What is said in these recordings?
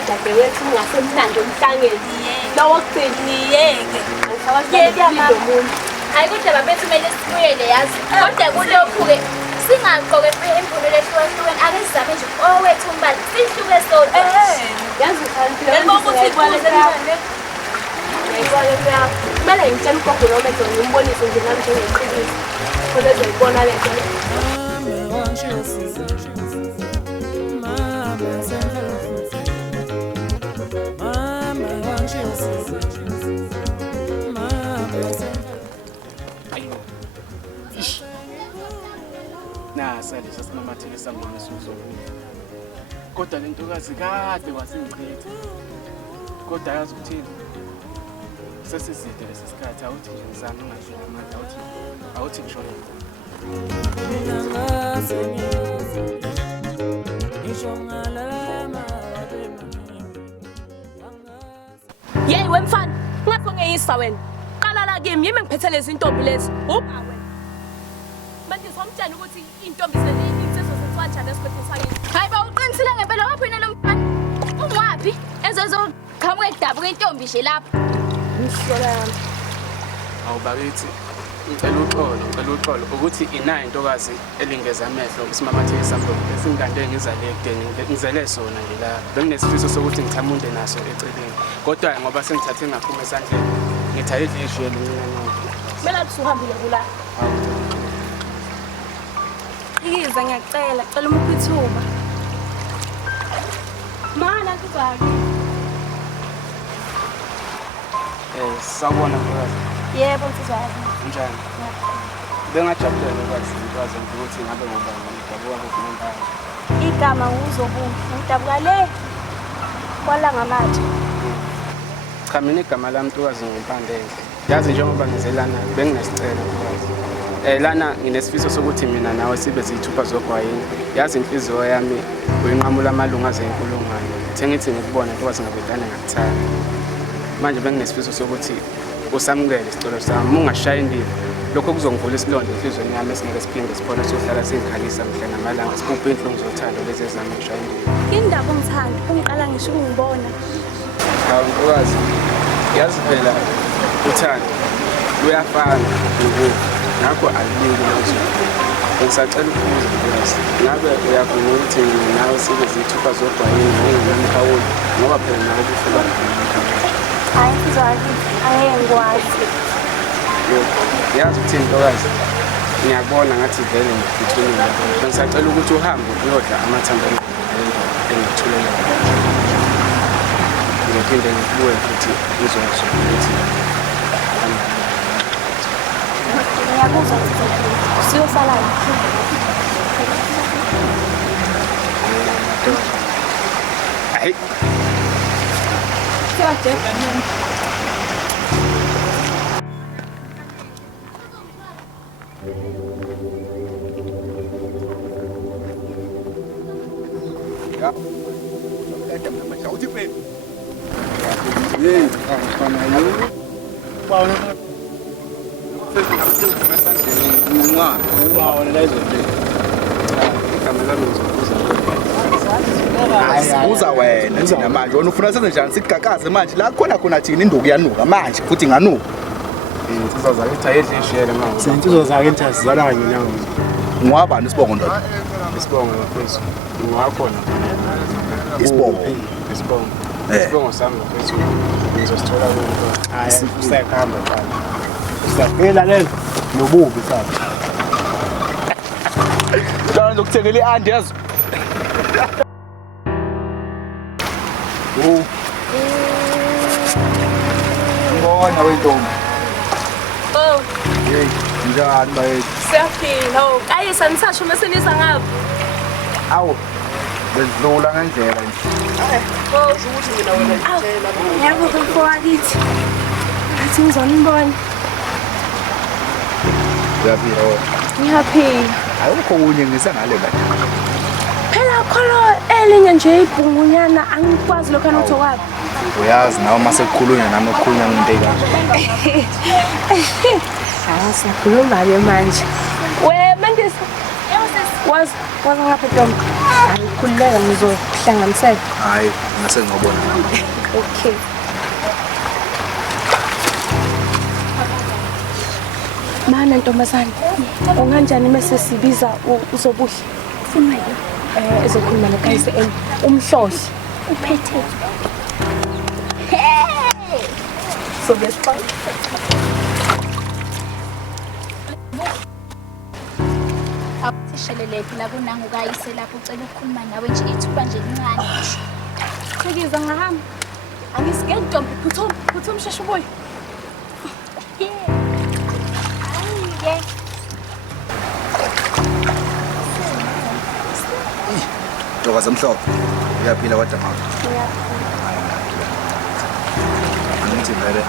Dadewethu ungasemnandi umhlangeni lawo ogciniyeke hayi kodwa babethu kumele sibuyele yazi kodwa kulokhu-ke singaqoke imvunulo ehlukahlukene ake sizame nje owethu umbali sihluke sonke yazi ukuthi kumele ngitshela ugogo nometho ngimbonise nje nami njengeqiniso khona ezoyibona le nto nasa lesa sinamathele sangona sizolo kodwa le ntokazi kade wasingichitha kodwa yazi ukuthini sesizide lesi sikhathi awuthi nje ngizama ungadlula amandla awuthi ngishona yeyi wemfana ngapho ngeyisa wena qala la kimi yimi ngiphethe lezi ntombi lezi uba wena manje somtshela ukuthi intombi insizwa sethiwanjani esikhwepheni sakini hayi bawuqinisile ngempela waphi yena lo mfana ungwaphi ezoqhamuka edabuka intombi nje lapha ngihlola yami awubakithi ngicela uxolo ukuthi inayo intokazi elingeza amehlo isimamathele samboni esingande ngizale ekudeni ngizele sona nje la benginesifiso sokuthi ngithamunde naso eceleni kodwa ngoba sengithathe ngaphuma esandleni ngithaye idlisho yelungu kumele usuhambile kula ikiza ngiyacela cela umuphi ithuba mana kuzake sawubona ntokazi yebo nsizwami njani bengajabulela kwazi intokazi ukuthi ngabe ngoba ngidabuka ngokunomphanga igama nguzobuhle udabuka le kwalanga manje cha mina igama lami ntokazi ngompandele yazi njengoba ngizelana benginesicelo ntokazi lana nginesifiso sokuthi mina nawe sibe ziyithupha zogwayini yazi inhliziyo yami uyinqamula amalunga azenkulungwane ngithi ngikubona ntokazi ngabedane ngakuthanda manje benginesifiso sokuthi usamukele isicelo sami ungashaya indiva lokho kuzongivula isilonda enhlizweni yami esingeke siphinde siphone sohlala singikhalisa mhla namalanga sibuphe inhlungu zothando lezi ezami ngishaya indiva indaba ungithanda ungiqala ngisho ungibona hawu ntokazi yazi phela uthando luyafana nokufa ngakho alibiki lezo ngisacela ukubuza ntokazi ngabe uyavuma ukuthi nawe sibe ziyithupha zogwayini ngenamkhawulo ngoba phela nawe kufuba hayi nsizwami angeke ngikwazi yazi ukuthi ntokazi ngiyabona ngathi vele ngikuthulile ngisacela ukuthi uhambe uyodla amathambo engithulela ngiphinde ngikubuye futhi uzozwa ukuthi ngiyakuzwa siyosala hayi Uza wena thina manje wena ufuna senze njani sikugagaze manje la khona thina induku yanuka manje futhi nganuka insizwa zakhe ithayedle ishele manje sensizwa zakhe enthazizana kanye nawe ngwabani isibongo ndoda isibongo mfethu ungakhona isibongo sami mfethu ngizosithola kulo hayi usayahamba phala usafela lelo nobubi sathi njalo ngizokuthengela iandi yazo ngibona wentombi hey njani baye siyaphila kayisa nisasho mesenisa ngapha awu bezidlula ngendlela nje ukuthi mina wena ngitshela yabo mfowethu athi ngizonibona uyaphila wena ngiyaphila ayikho kunye ngisengale la phela kholo elinye nje ibhungunyana angikwazi lokho anotho kwapi. Uyazi nawe mase kukhulunywa nami ukukhulunywa ngento ekanje. Siyakhuluma ke manje. Mandisa. Was ngapha Ntombi. Angikhululeka ngizohlanganisela. Hayi, ngase ngiyobona nami. Okay. Mana ntombazane. Unganjani mase sibiza uzobuhle? Ufuna yini? Ezokhuluma noKayise umhlohli. Uphethe. Hey! So besixoxa. Awuthisheleleke la kunangu kayise lapho ucela ukukhuluma nawe nje ithuba nje lincane. Sikiza ngahamba. Angisigeni Ntombi, phuthuma sheshe ubuye. Yeah. Ntokazi emhlophe. Uyaphila kodwa mama. Angithi vele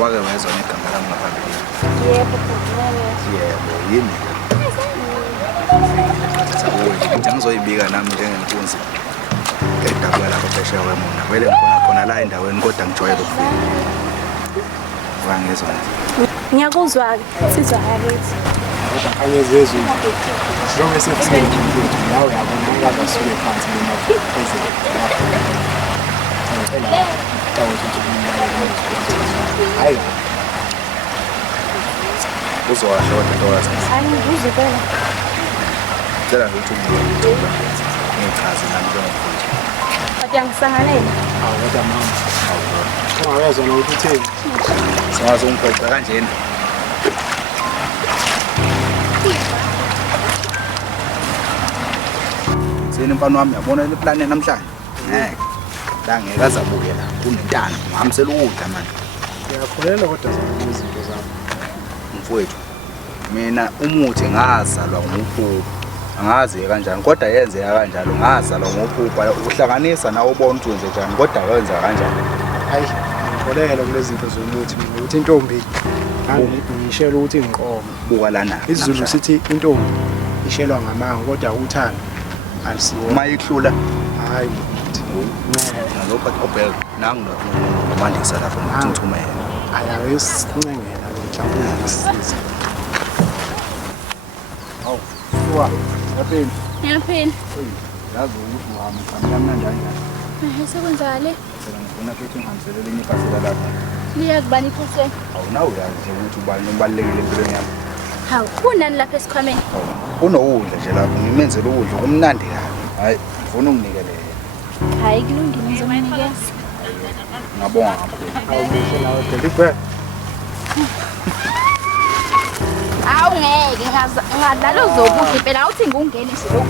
wake wezwa negama lami ngaphambili. Yebo. Yebo, yini? Ngithi ngizoyibika nami njengenkunzi edabuka lapho phesheya kwemuna. Vele ngikhona khona la endaweni kodwa ngijwayele ukufika. Wangezwa nje. Ngiyakuzwa ke sizwa yakithi. Kodwa angezezwe. Njengoba sekuthini nawe uyabona ngabasuke phansi noma phezulu. Hayi. Uzowasho kodwa ntokazi. Angibuzi phela. Cela ukuthi ungiyothola. Ngichaze nami njengomfundi. Kodwa ngisanganele. Awu kodwa mama. Ungawezwa nokuthi utheni? Singaze ungiphoqa kanjena. Sini mfana wami yabona le plan namhlanje. La ngeke azabuke la. Kunentando. Ngihambisela ukudla manje. Ngiyakholelwa kodwa zona izinto zami. Mfowethu. Mina umuthi ngazalwa ngophupho. Angazi kanjani kodwa yenzeka kanjalo. Ngazalwa ngophupho uhlanganisa nawo ubona ukuthi wenze njani kodwa wenza kanjani. Hayi, ngikholelwa kulezi zinto zomuthi ukuthi intombi ngishela ukuthi ngiqoma. Buka lana. Isizulu sithi intombi ishelwa ngamanga kodwa uthando alisiwo. Uma ihlula Hayi. ngalokho obheka nangu nomandisa lapho ngithumela. Ayayo isincengela lo mhlawumbe usisiza. Awu, suwa, yaphela. Yaphela. Yazi ukuthi uhamba kamnyama kanjani. Sekwenzale. Phela ngifuna ukuthi ngihambisele elinye iphasela lakho. Liyakubani iphosela? Awunawo uyazi nje ukuthi ubani ubalekile empilweni yami. Hawu, kunani lapha esikhwameni? Unokudla nje lapho ngimenzele ukudla kumnandi kabi. Hayi, ngifuna unginikele. Hayi kulungile ngizomnikeza. Ngabonga kakhulu. Awu ngisho nawe delibhe. Awu ngeke ngadlala uzobuhle phela awuthi ngungene nje lokhu.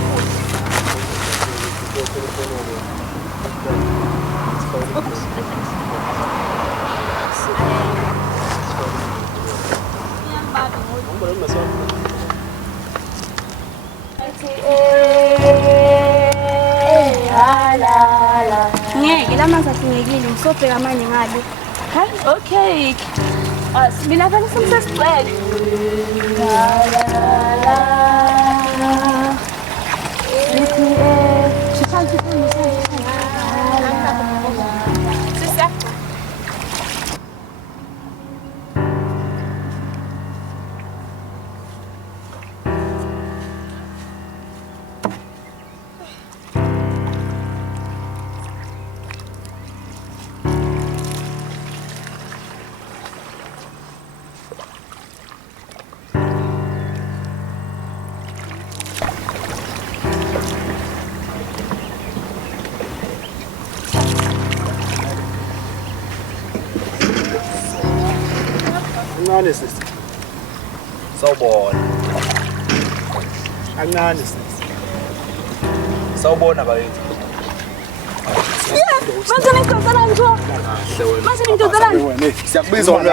Ngeke lamanzi asingekile ngisobheka manje ngale. Hayi, okay. Mina phela simsesicela. Kancane sisi. Sawubona. Kancane sisi. Sawubona bayithi. Manje ngicela nje. Manje ngicela. Siyakubiza wena.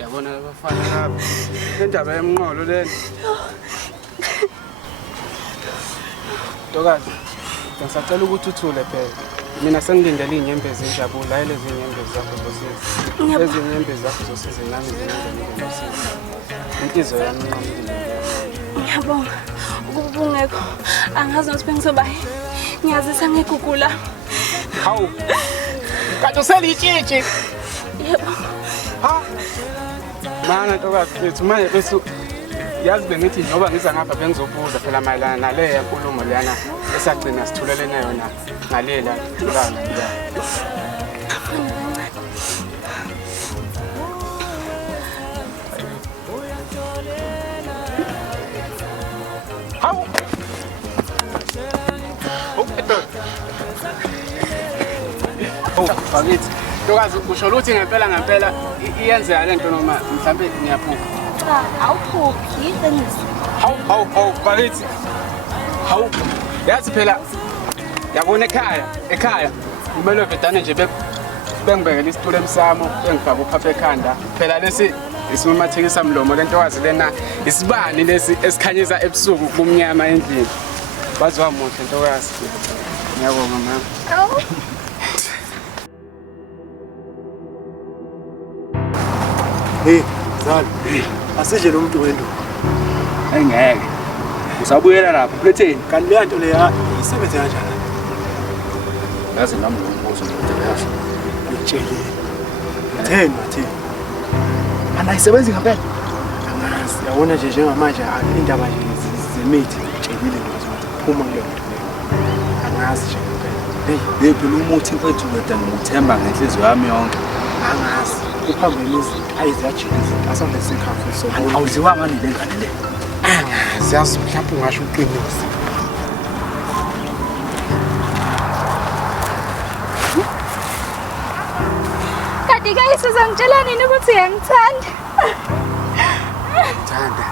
Yabona abafana lapha. Le ndaba yemnqolo lena. Ntokazi, ngisacela ukuthi uthule phela. Mina sengilindele inyembezi enjabula, lezi inyembezi zakho zosiza. Lezi inyembezi zakho zosiza nami ngilindele zosiza. Inhliziyo yami inqamile. Ngiyabonga ukuba ungekho. Angazi nokuthi bengizobaye. Ngiyazisa ngegugula. Hawu. Kanti uselitshitshi. Yebo. Ha? Mana ntokazi bethu manje bese yazi bengithi ngoba ngiza ngapha bengizobuza phela mayelana nale yankulumo leyana esagcina sithulelene yona ngalela lana la. Hawu. Bakithi ntokazi usho ukuthi ngempela iyenzeka lento noma mhlambe ngiyaphupha. Cha, awuphuphi iqiniso. Hawu bakithi. Hawu yazi phela yabona ekhaya kumele vedane nje bengibekele isitulo emsamo bengifaka uphapha ekhanda phela lesi isimathekisa mlomo lentokazi lena isibani lesi esikhanyisa ebusuku kumnyama endlini bazwa muhle ntokazi. Ngiyabonga mama. Awu. Hey, Zali. Asije lo muntu wendo. Engeke. Usabuyela lapha uphetheni. Kanti le nto leya isebenza kanjani? Yazi nami ngombuzo ngiyasho. Ngitshele. Theni. Anayisebenzi ngempela. Angazi. Yabona nje njengamanje indaba nje zemithi ngitshelile nje phuma kule nto leyo. Angazi nje ngempela. Hey, phela umuthi wethu weda ngithemba ngenhliziyo yami yonke. Angazi. Uphambili izinto ayiziyajikisa asonde sikhafu sobona. Awuziwa ngani le ngane le? Angazi yazi mhlawumbe ungasho uqinisa. Kanti ke isizongitshela nini ukuthi uyangithanda? Thanda.